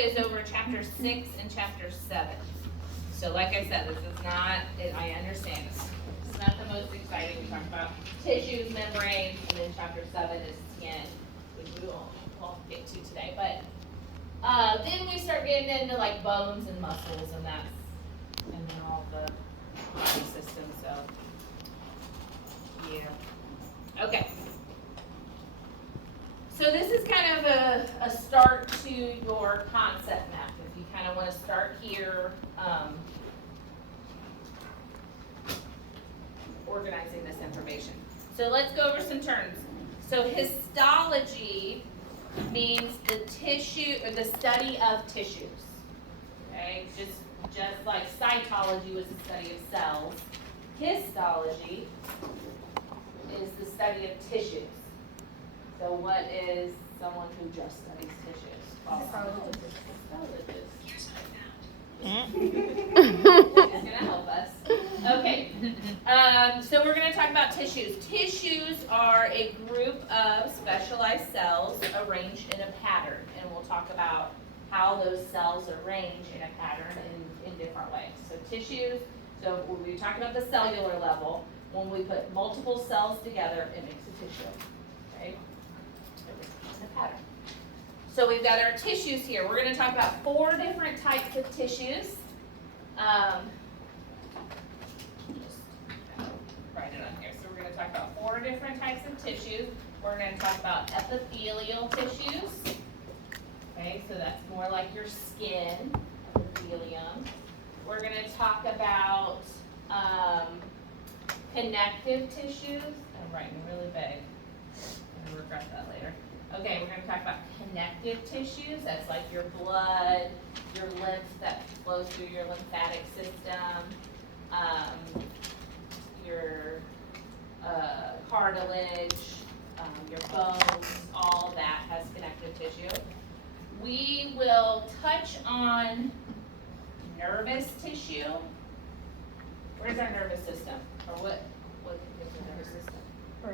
Is over chapter 6 and chapter 7. So like I said, this is not, I understand, it's not the most exciting. We talk about tissues, membranes, and then chapter 7 is skin, which we won't get to today. But then we start getting into like bones and muscles and and then all the body systems, so yeah. Okay. So this is kind of a start to your concept map. If you kind of want to start here, organizing this information. So let's go over some terms. So histology means the tissue or the study of tissues. Okay, just like cytology was the study of cells, histology is the study of tissues. So what is someone who just studies tissues? Histologist. Here's what I found. It's gonna help us. Okay. So we're gonna talk about tissues. Tissues are a group of specialized cells arranged in a pattern, and we'll talk about how those cells arrange in a pattern in different ways. So tissues. So when we talk about the cellular level, when we put multiple cells together, it makes a tissue. Okay. Pattern. So we've got our tissues here. We're going to talk about 4 different types of tissues. Just write it on here. So we're going to talk about 4 different types of tissues. We're going to talk about epithelial tissues. Okay, so that's more like your skin, epithelium. We're going to talk about connective tissues. I'm writing really big. I'm going to regret that later. Okay, we're going to talk about connective tissues. That's like your blood, your lymph that flows through your lymphatic system, your cartilage, your bones, all of that has connective tissue. We will touch on nervous tissue. Where's our nervous system? Or what is the nervous system?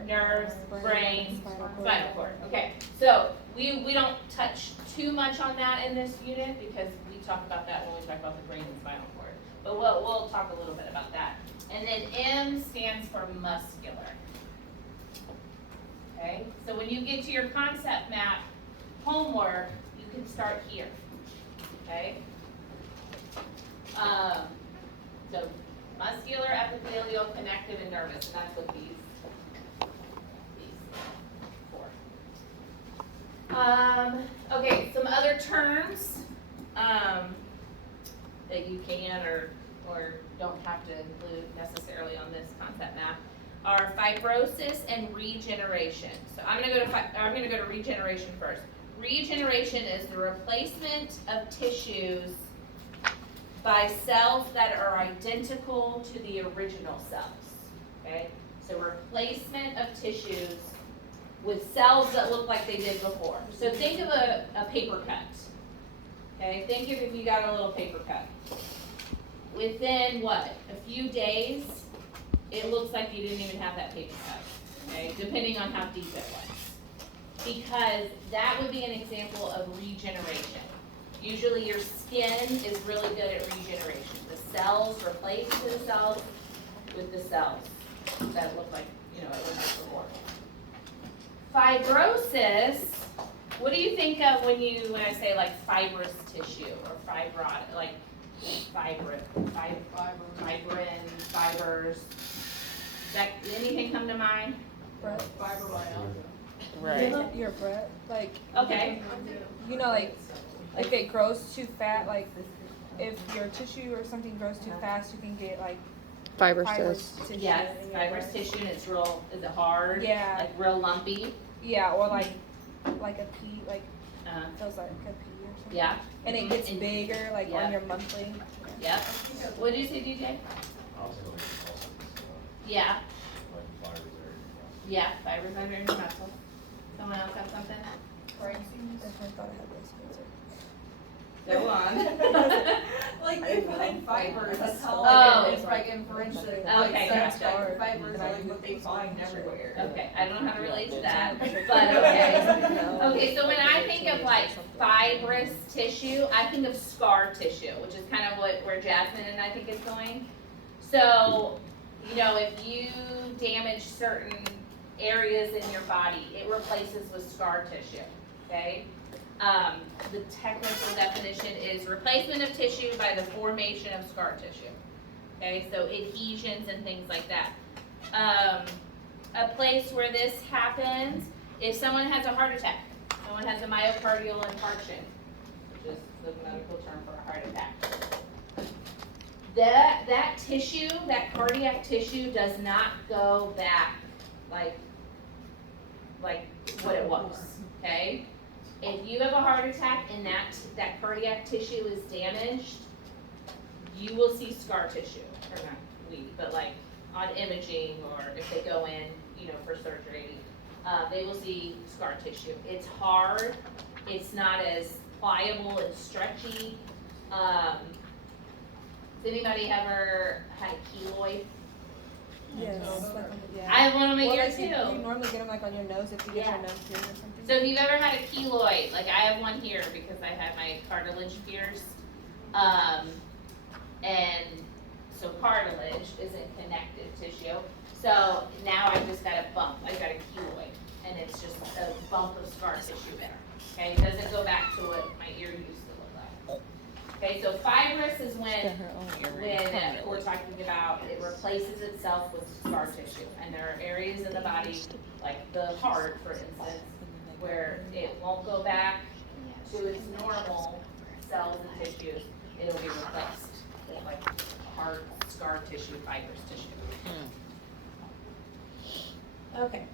Nerves, brain, spinal cord. Okay, so we don't touch too much on that in this unit because we talk about that when we talk about the brain and spinal cord. But we'll talk a little bit about that. And then M stands for muscular. Okay, so when you get to your concept map homework, you can start here. Okay, so muscular, epithelial, connective, and nervous, and that's what these. Okay, some other terms that you can or don't have to include necessarily on this concept map are fibrosis and regeneration. So I'm gonna go to regeneration first. Regeneration is the replacement of tissues by cells that are identical to the original cells. Okay, so replacement of tissues with cells that look like they did before. So think of a paper cut. Okay, think of if you got a little paper cut. Within what? A few days, it looks like you didn't even have that paper cut. Okay, depending on how deep it was. Because that would be an example of regeneration. Usually your skin is really good at regeneration. The cells replace the cells with the cells that look like, it looked like before. Fibrosis, what do you think of when I say like fibrous tissue or fibrotic, like fibrin, fibers? Anything come to mind? Fibromyalgia. Right. Your breath, like. Okay. Like if it grows too fat, like if your tissue or something grows too fast, you can get like Fibrous tissue. Yes, fibrous tissue, and is it hard? Yeah. Like real lumpy? Yeah, or like a pea, like feels like a pea or something. Yeah. And it gets bigger, like Yeah. on your monthly. Yep. What did you say, DJ? Yeah. Yeah, fibers under your muscle. Someone else have something? If I thought I had this answer. Go on. like they find fibers, that's how Oh. it's like in forensic, Okay, like gotcha. suspect fibers are like what they find everywhere. Okay, I don't know how to relate to that, but okay. Okay, so when I think of like fibrous tissue, I think of scar tissue, which is kind of where Jasmine and I think is going. So, you know, if you damage certain areas in your body, it replaces with scar tissue, okay? The technical definition is replacement of tissue by the formation of scar tissue. Okay, so adhesions and things like that. A place where this happens, if someone has a heart attack, someone has a myocardial infarction, which is the medical term for a heart attack. That tissue, that cardiac tissue does not go back like what it was, okay? If you have a heart attack and that cardiac tissue is damaged, you will see scar tissue, or not we, but like on imaging, or if they go in, you know, for surgery, they will see scar tissue. It's hard, it's not as pliable and stretchy. Has anybody ever had a keloid? Yes. I have one on my ear like, too. You normally get them like on your nose if you get Yeah. your nose pierced or something. So if you've ever had a keloid, like I have one here because I had my cartilage pierced. And so cartilage isn't connective tissue. So now I just got a bump. I got a keloid, and it's just a bump of scar tissue there. Okay, it doesn't go back to what my ear used to look like. Okay, so fibrous is when we're talking about it replaces itself with scar tissue, and there are areas in the body, like the heart, for instance, where it won't go back to its normal cells and tissues. It'll be replaced with like hard scar tissue, fibrous tissue. Okay.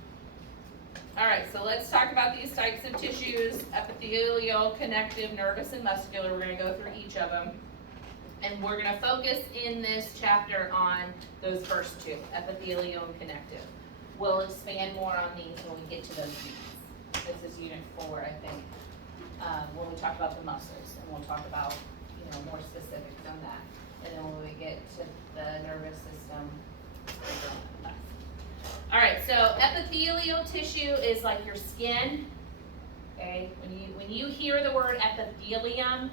All right, so let's talk about these types of tissues: epithelial, connective, nervous, and muscular. We're going to go through each of them. And we're going to focus in this chapter on those first two, epithelial and connective. We'll expand more on these when we get to those units. This is unit 4, I think, when we talk about the muscles. And we'll talk about, you know, more specifics on that. And then when we get to the nervous system, later on in the class. All right, so epithelial tissue is like your skin. Okay, when you hear the word epithelium,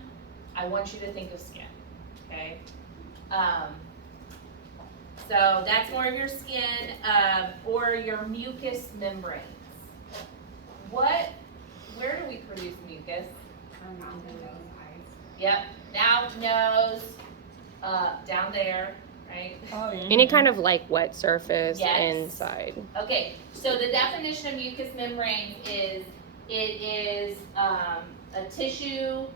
I want you to think of skin. Okay, so that's more of your skin or your mucous membranes. Where do we produce mucus? Yep, mouth, nose, down there, right? Oh, yeah. Any kind of like wet surface Yes. inside. Okay, so the definition of mucous membrane is it is a tissue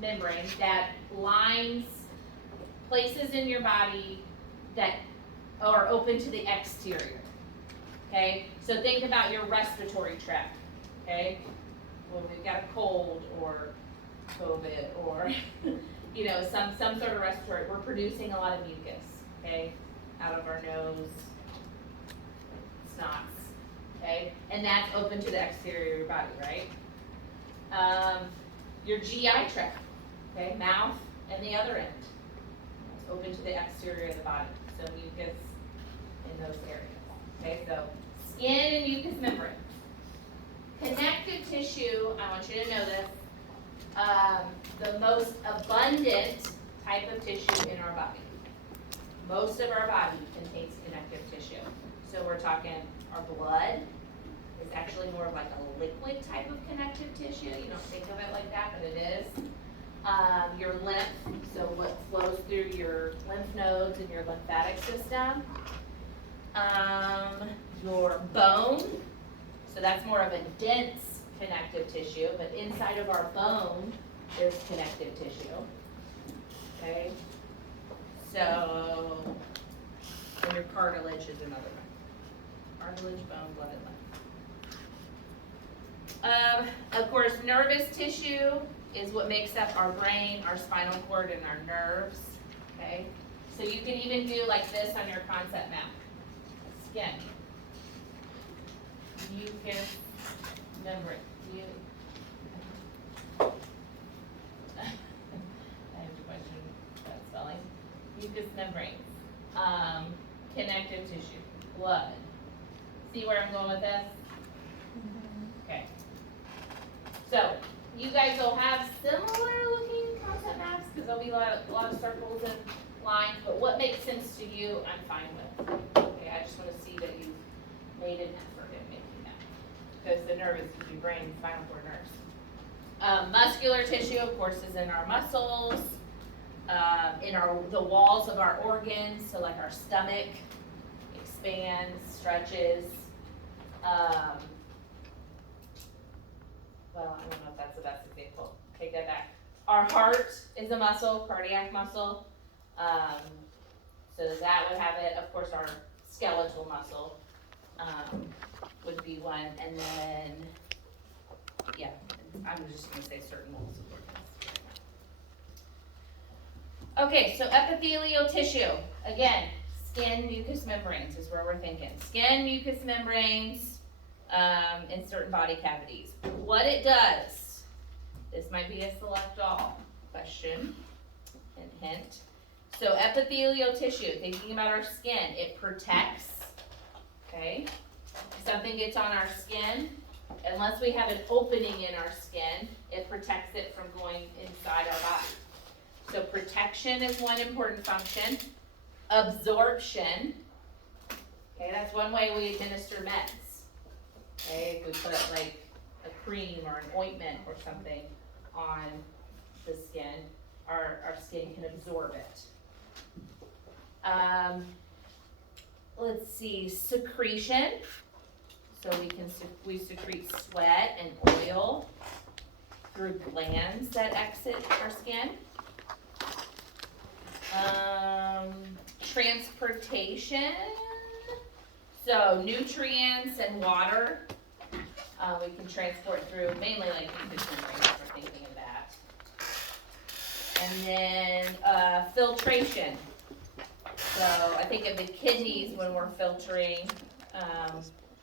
membrane that lines places in your body that are open to the exterior. Okay, so think about your respiratory tract. Okay, when we've got a cold or COVID or you know some sort of respiratory, we're producing a lot of mucus. Okay, out of our nose, snots. Okay, and that's open to the exterior of your body, right? Your GI tract. Okay, mouth and the other end. It's open to the exterior of the body. So mucus in those areas. Okay, so skin and mucous membrane. Connective tissue, I want you to know this, the most abundant type of tissue in our body. Most of our body contains connective tissue. So we're talking our blood is actually more of like a liquid type of connective tissue. You don't think of it like that, but it is. Your lymph, so what flows through your lymph nodes and your lymphatic system. Your bone, so that's more of a dense connective tissue, but inside of our bone, there's connective tissue. Okay? So, and your cartilage is another one. Cartilage, bone, blood, and lymph. Of course, nervous tissue is what makes up our brain, our spinal cord, and our nerves. Okay? So you can even do like this on your concept map. Skin. Mucus membrane. membranes. Connective tissue, blood. See where I'm going with this? Okay. So, you guys will have similar looking concept maps, because there'll be a lot of circles and lines, but what makes sense to you, I'm fine with. Okay, I just wanna see that you've made an effort in making that. Because the nerve is your brain, spinal cord nerves. Muscular tissue, of course, is in our muscles, in the walls of our organs, so like our stomach expands, stretches. Well, I don't know if that's the best example. Take that back. Our heart is a muscle, cardiac muscle. So that would have it. Of course, our skeletal muscle would be one. And then, yeah, I'm just going to say certain walls of organs. Okay, so epithelial tissue. Again, skin mucous membranes is where we're thinking. Skin mucous membranes in certain body cavities. What it does, this might be a select all question and hint. So epithelial tissue, thinking about our skin, it protects, okay? If something gets on our skin, unless we have an opening in our skin, it protects it from going inside our body. So protection is one important function. Absorption, okay, that's one way we administer meds. Okay, if we put like a cream or an ointment or something on the skin, our skin can absorb it. Let's see, secretion. So we secrete sweat and oil through glands that exit our skin. Transportation. So nutrients and water, we can transport through mainly like mucous membranes, we're thinking of that. And then filtration. So I think of the kidneys when we're filtering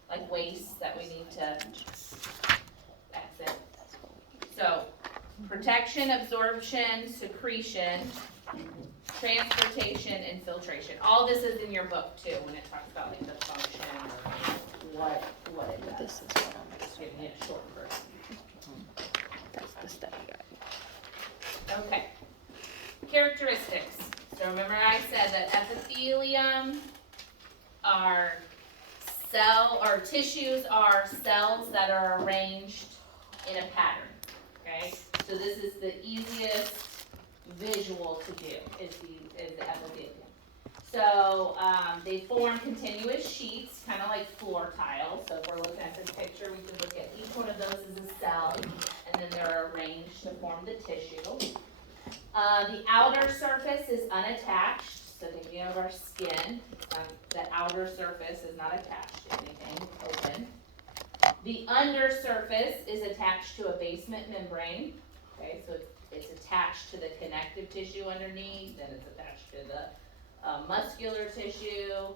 like waste that we need to exit. So protection, absorption, secretion, transportation, and filtration. All this is in your book too when it talks about like the function or what it does. This is what I'm Just giving it a short version. That's the study guide. Okay. Characteristics. So remember I said that epithelium are tissues are cells that are arranged in a pattern. Okay? So this is the easiest visual to do is the epithelium. So they form continuous sheets, kind of like floor tiles. So if we're looking at this picture, we can look at each one of those as a cell, and then they're arranged to form the tissue. The outer surface is unattached, so thinking of our skin, the outer surface is not attached to anything, open. The under surface is attached to a basement membrane, okay, so it's attached to the connective tissue underneath, and it's attached to the muscular tissue,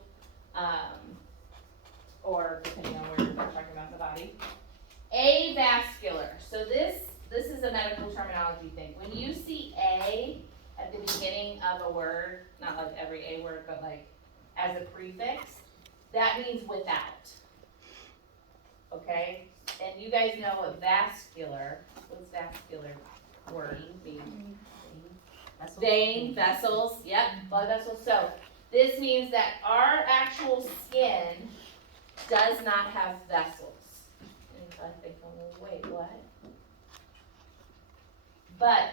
or depending on where we're talking about the body. Avascular, so this is a medical terminology thing. When you see A at the beginning of a word, not like every A word, but like as a prefix, that means without. Okay? And you guys know what vascular, what's vascular word mean? Vein, vessels, yep, blood vessels. So this means that our actual skin does not have vessels. And I think, oh, wait, what? But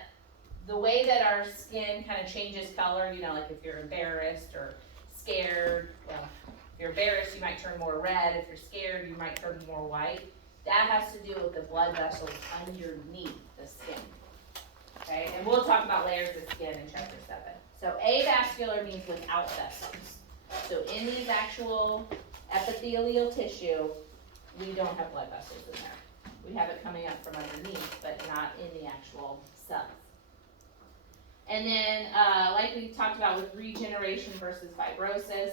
the way that our skin kind of changes color, you know, like if you're embarrassed or scared, well, if you're embarrassed, you might turn more red. If you're scared, you might turn more white. That has to do with the blood vessels underneath the skin. Okay, and we'll talk about layers of skin in chapter 7. So avascular means without vessels. So in these actual epithelial tissue, we don't have blood vessels in there. We have it coming up from underneath, but not in the actual cells. And then, like we talked about with regeneration versus fibrosis,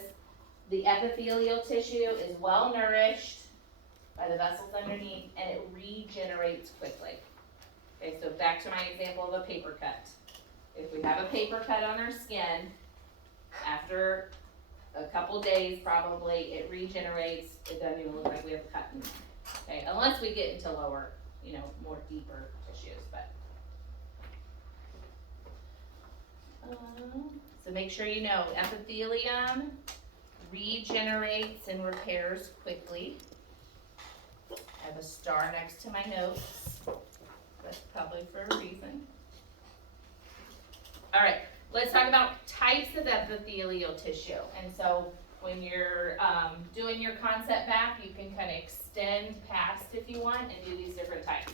the epithelial tissue is well nourished by the vessels underneath, and it regenerates quickly. Okay, so back to my example of a paper cut. If we have a paper cut on our skin, After a couple days, probably, it regenerates, it doesn't even look like we have cut in there, okay? Unless we get into lower, more deeper tissues, but. So make sure you know, epithelium regenerates and repairs quickly. I have a star next to my notes. That's probably for a reason. All right, let's talk about types of epithelial tissue. And so when you're doing your concept map, you can kind of extend past if you want and do these different types.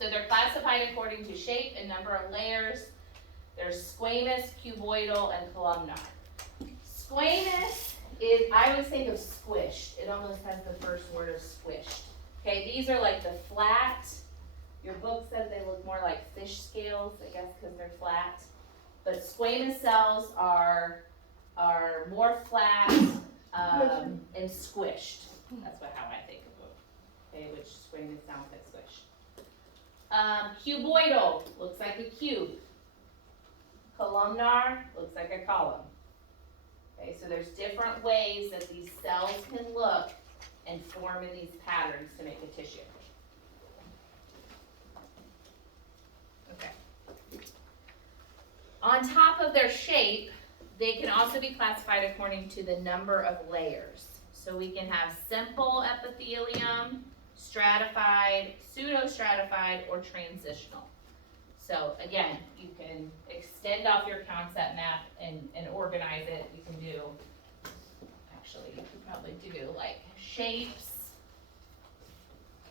So they're classified according to shape and number of layers. There's squamous, cuboidal, and columnar. Squamous is, I always think of squished. It almost has the first word of squished. Okay, these are like the flat. Your book says they look more like fish scales, I guess, because they're flat. But squamous cells are more flat and squished. That's how I think of them. Okay, which squamous sounds like squished. Cuboidal looks like a cube. Columnar looks like a column. Okay, so there's different ways that these cells can look and form in these patterns to make a tissue. Okay. On top of their shape, they can also be classified according to the number of layers. So we can have simple epithelium, stratified, pseudostratified, or transitional. So again, you can extend off your concept map and organize it. You can do, actually, you could probably do like shapes,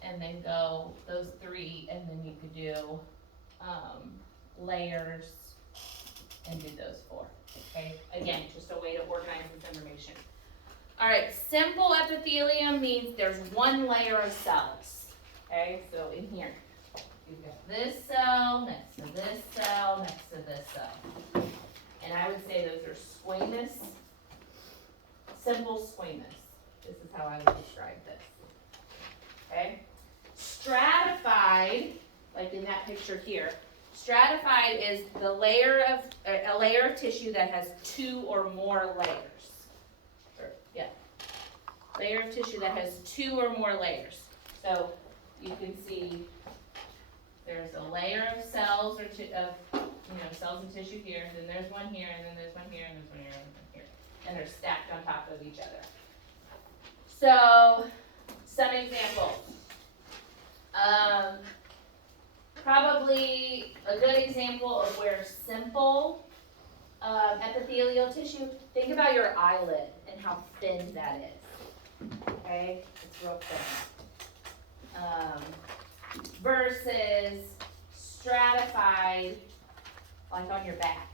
and then go those three, and then you could do layers, and do those four. Okay, again, just a way to organize this information. All right, simple epithelium means there's one layer of cells. Okay, so in here, you've got this cell next to this cell next to this cell. And I would say those are squamous, simple squamous. This is how I would describe this. Okay? Stratified, like in that picture here, stratified is the layer of a layer of tissue that has two or more layers. Layer of tissue that has two or more layers. So you can see there's a layer of cells or cells and tissue here, and then there's one here, and then there's one here, and there's one here, and one here, and they're stacked on top of each other. So some examples. Probably a good example of where simple epithelial tissue. Think about your eyelid and how thin that is. Okay, it's real thin. Versus stratified, like on your back.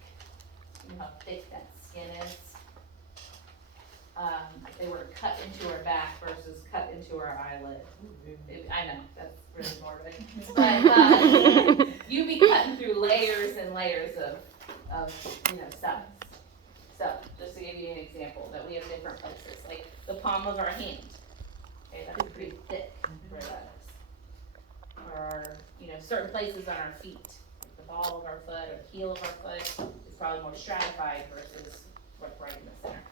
You know how thick that skin is. If they were cut into her back versus cut into her eyelid. I know, that's really morbid. But you'd be cutting through layers and layers of cells. So, just to give you an example, that we have different places, like the palm of our hand. Okay, that's pretty thick where that is. Or, certain places on our feet. The ball of our foot or the heel of our foot is probably more stratified versus what's right in the center.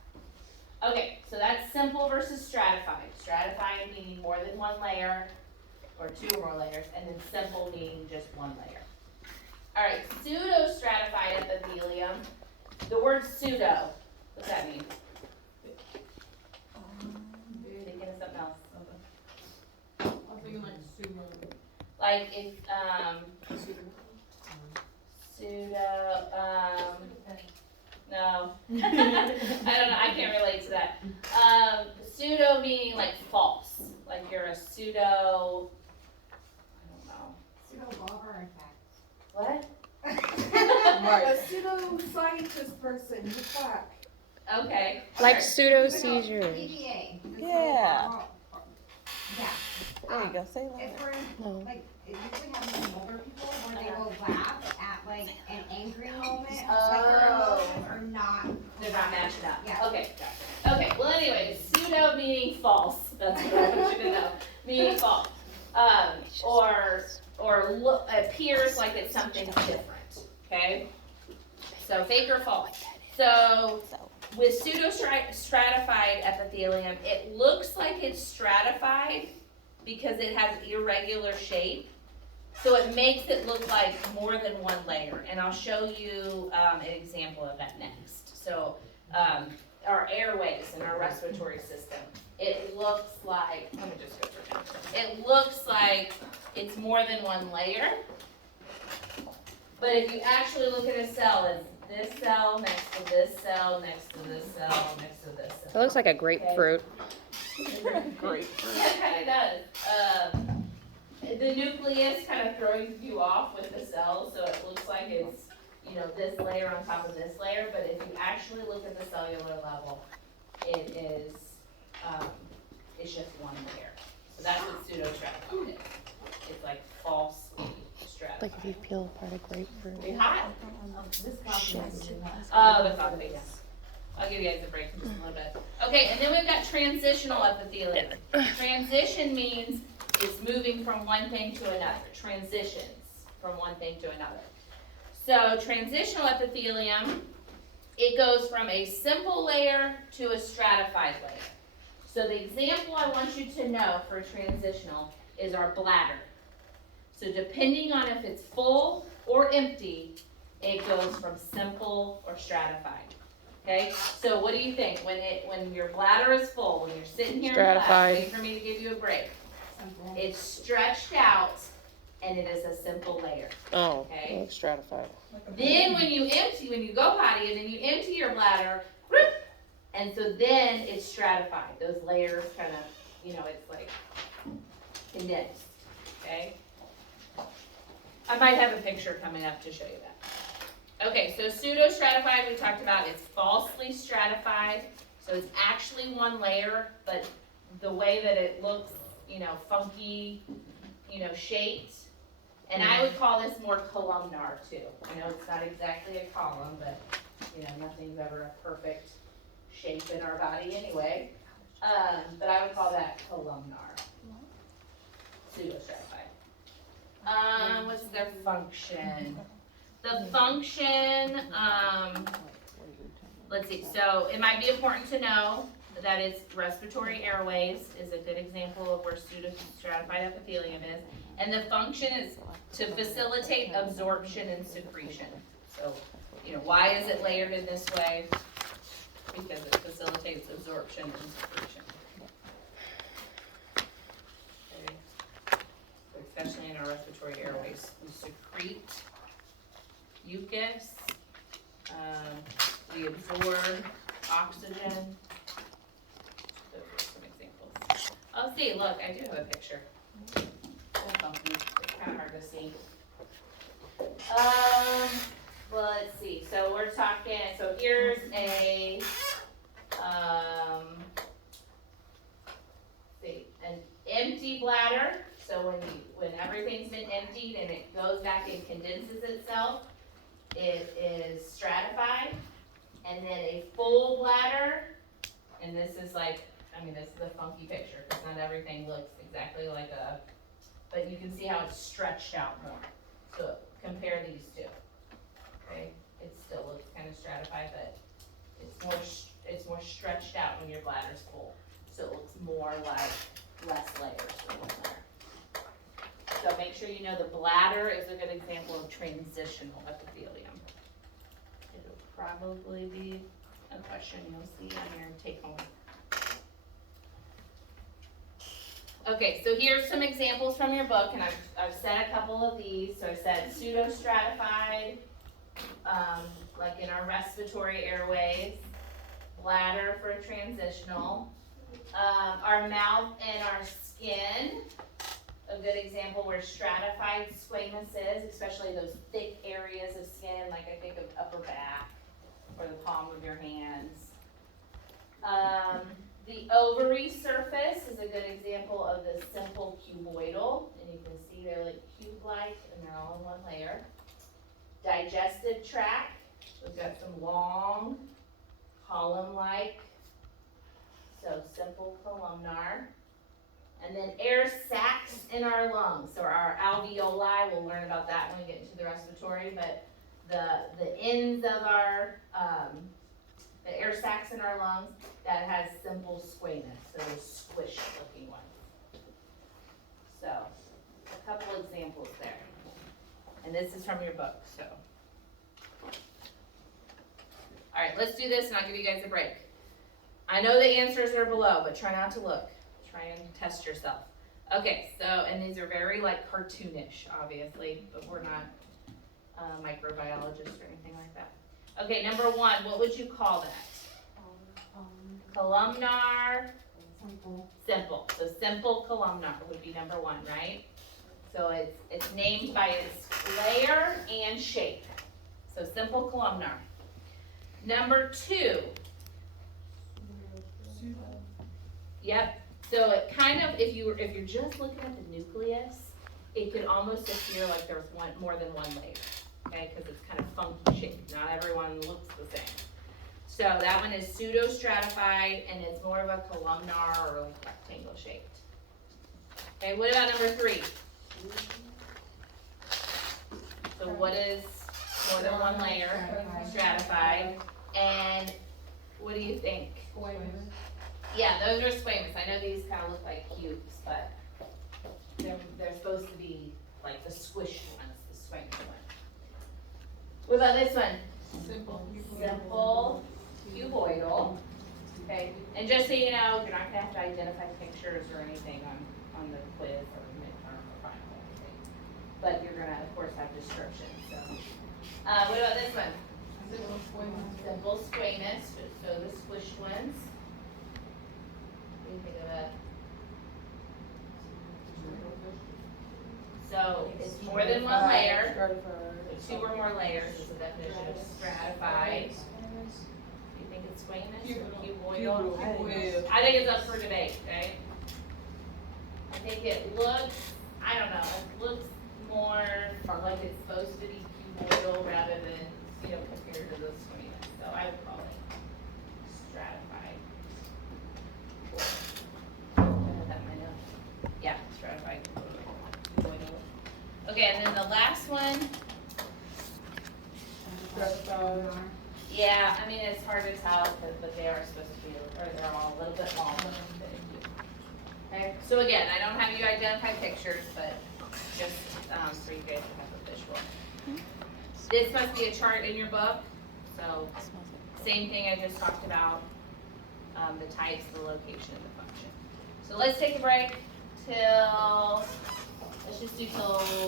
Okay, so that's simple versus stratified. Stratified meaning more than one layer, or two or more layers, and then simple meaning just one layer. All right, pseudo-stratified epithelium. The word pseudo, what's that mean? Thinking of something else. I'm thinking like sumo. Like if, no. I don't know, I can't relate to that. Pseudo meaning like false. Like you're a pseudo, I don't know. Pseudo-barber effect. What? A pseudo-scientist person, you quack. Okay. Like alright. pseudo seizures. PDA. Yeah. Yeah. There you go, say It's that. where, No. like, it usually happens in older people where they will laugh at, like, an angry moment. Like, their Oh. emotions are not. They're not matching up. Yeah. Okay, gotcha. Okay, well anyways, pseudo meaning false. That's what I want you to know. Meaning false. Or appears like it's something different. Okay? So fake or false. So with pseudostratified epithelium, it looks like it's stratified because it has irregular shape. So it makes it look like more than one layer, and I'll show you an example of that next. So our airways and our respiratory system, it looks like, let me just go through it. It looks like it's more than one layer, but if you actually look at a cell, it's this cell next to this cell, next to this cell, next to this It cell. looks like a grapefruit. Grapefruit. Yeah, it kind of does. The nucleus kind of throws you off with the cells, so it looks like it's, you know, this layer on top of this layer, but if you actually look at the cellular level, it is, it's just one layer. So that's what pseudostratified is. It's like falsely stratified. Like if you peel apart a grapefruit. Are you hot? This coffee is really hot. Oh, the coffee, yes. I'll give you guys a break in just a little bit. Okay, and then we've got transitional epithelium. Transition means it's moving from one thing to another. Transitions from one thing to another. So transitional epithelium, it goes from a simple layer to a stratified layer. So the example I want you to know for transitional is our bladder. So depending on if it's full or empty, it goes from simple or stratified. Okay, so what do you think when your bladder is full, when you're sitting here in class, Stratified. wait for me to give you a break. It's stretched out and it is a simple layer. Oh, Okay. looks stratified. Then when you go potty and then you empty your bladder, whoop, and so then it's stratified. Those layers kind of, you know, it's like condensed. Okay. I might have a picture coming up to show you that. Okay, so pseudostratified we talked about, it's falsely stratified, so it's actually one layer, but the way that it looks, you know, funky, you know, shaped. And I would call this more columnar too. I know it's not exactly a column, but you know, nothing's ever a perfect shape in our body anyway. But I would call that columnar. Pseudostratified. What's their function? The function, let's see, so it might be important to know that it's respiratory airways is a good example of where pseudostratified epithelium is. And the function is to facilitate absorption and secretion. So, you know, why is it layered in this way? Because it facilitates absorption and secretion. Okay. Especially in our respiratory airways. We secrete mucus, we absorb oxygen. Those are some examples. Oh, see, look, I do have a picture. It's funky. It's kind of hard to see. Well, let's see. So we're talking. So here's a an empty bladder. So when everything's been emptied and it goes back and condenses itself, it is stratified. And then a full bladder, and this is like, I mean, this is a funky picture because not everything looks exactly like but you can see how it's stretched out more. So compare these two. Okay, it still looks kind of stratified, but it's more stretched out when your bladder's full. So it looks more like less layers than one layer. So make sure you know the bladder is a good example of transitional epithelium. It'll probably be a question you'll see on your take home. Okay, so here's some examples from your book, and I've said a couple of these. So I said pseudostratified, like in our respiratory airways, bladder for transitional, our mouth and our skin. A good example where stratified squamous is, especially those thick areas of skin, like I think of upper back or the palm of your hands. The ovary surface is a good example of the simple cuboidal, and you can see they're like cube-like and they're all in one layer. Digestive tract, we've got some long, column-like, so simple columnar. And then air sacs in our lungs, so our alveoli, we'll learn about that when we get into the respiratory, but the ends of our the air sacs in our lungs, that has simple squamous, so those squished looking ones. So, a couple examples there. And this is from your book, so. All right, let's do this and I'll give you guys a break. I know the answers are below, but try not to look. Try and test yourself. Okay, so, and these are very like cartoonish, obviously, but we're not microbiologists or anything like that. Okay, number one, what would you call that? Columnar, simple. So simple columnar would be number one, right? So it's named by its layer and shape. So simple columnar. Number two. Yep. So it kind of, if you're just looking at the nucleus, it could almost appear like there's more than one layer. Okay, because it's kind of funky shaped. Not everyone looks the same. So that one is pseudostratified, and it's more of a columnar or like rectangle shaped. Okay, what about number three? So what is more than one layer? Stratified. And what do you think? Yeah, those are squamous. I know these kind of look like cubes, but they're supposed to be like the squished ones, the squamous ones. What about this one? Simple cuboidal. Okay, and just so you know, you're not gonna have to identify pictures or anything on the quiz or midterm or final or anything. But you're gonna, of course, have descriptions. So, what about this one? Simple squamous. So the squished ones. What do you think of that? So it's more than one layer. Two or more layers is the definition of stratified. Do you think it's squamous or cuboidal? I think it's up for debate, right? I think it looks, I don't know, it looks more like it's supposed to be cuboidal rather than, compared to the squamous. So I would call it stratified. Yeah, stratified cuboidal. Okay, and then the last one. Yeah, I mean, it's hard to tell, but they are supposed to be, or they're all a little bit longer. Okay, so again, I don't have you identify pictures, but just so you guys have a visual. This must be a chart in your book, so same thing I just talked about, the types, the location, and the function. So let's take a break let's just do till